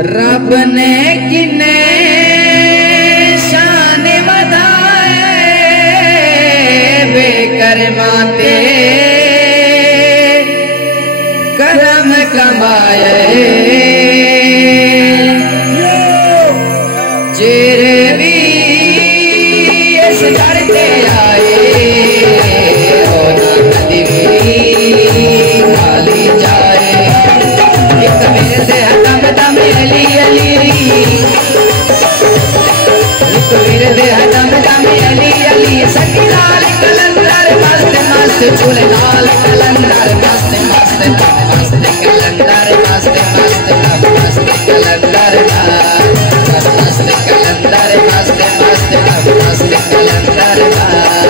रब ने किने शान वधाए बेकरमा ते करम कमाए जेरे भी इस दर ते आए हो ना कदी भी खाली जाए। एक मेरे से दम दम अली अली, एक मेरे से दम दम अली अली, सखी लाल कलंदर मस्त मस्त झूले लाल कलंदर मस्त मस्त मस्त कलंदर मस्त मस्त मस्त कलंदर मस्त मस्त कलंदर मस्त मस्त मस्त कलंदर मस्त।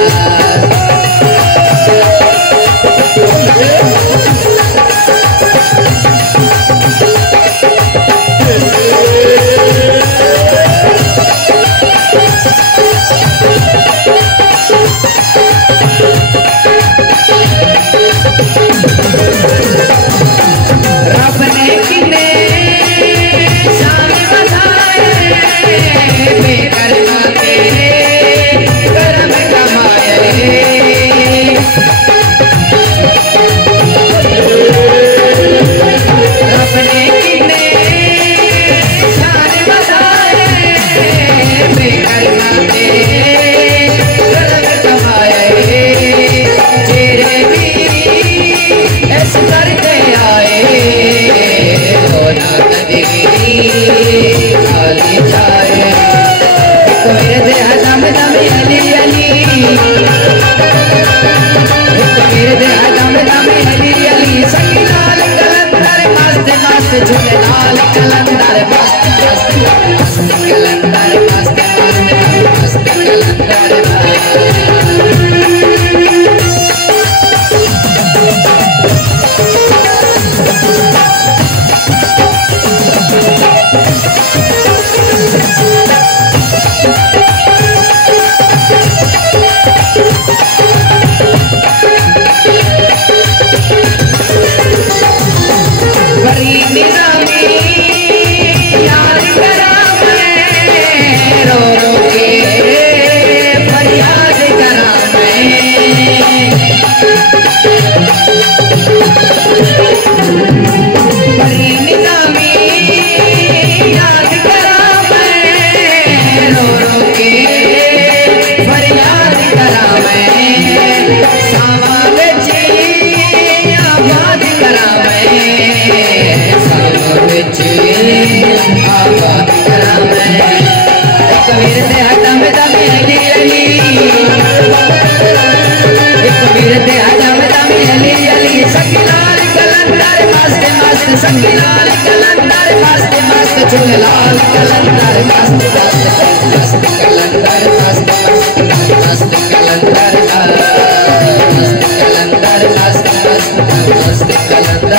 रब ने किने शान वधाए बेकरमा ते करम कमाए। रब ने किने शान वधाए बेकरमा ते करम कमाए जेरे भी इस दर ते आए हो ना कदी खाली जाए। एक मेरे दे दम दम अली अली, एक मेरे दे दम दम अली अली, सखी लाल कलंदर मस्त मस्त झूले लाल कलंदर मस्त मस्त मस्त कलंदर मस्त मस्त मस्त कलंदर बड़ी निजामी याद करा मैं रो रो के फरियाद करा मैं। बड़ी निजामी याद करा मैं रो रो के फरियाद करा मैं। सावा बेची आबाद करा मैं, सावा बेची आबाद करा मैं। एक मेरे से दम दम अली अली, एक मेरे से दम दम अली अली, सखी लाल कलंदर मस्त मस्त सखी लाल कलंदर मस्त मस्त झूले लाल कलंदर मस्त मस्त मस्त कलंदर मस्त मस्त मस्त कलंदर मस्त कलंदर मस्त मस्त मस्त कलंदर।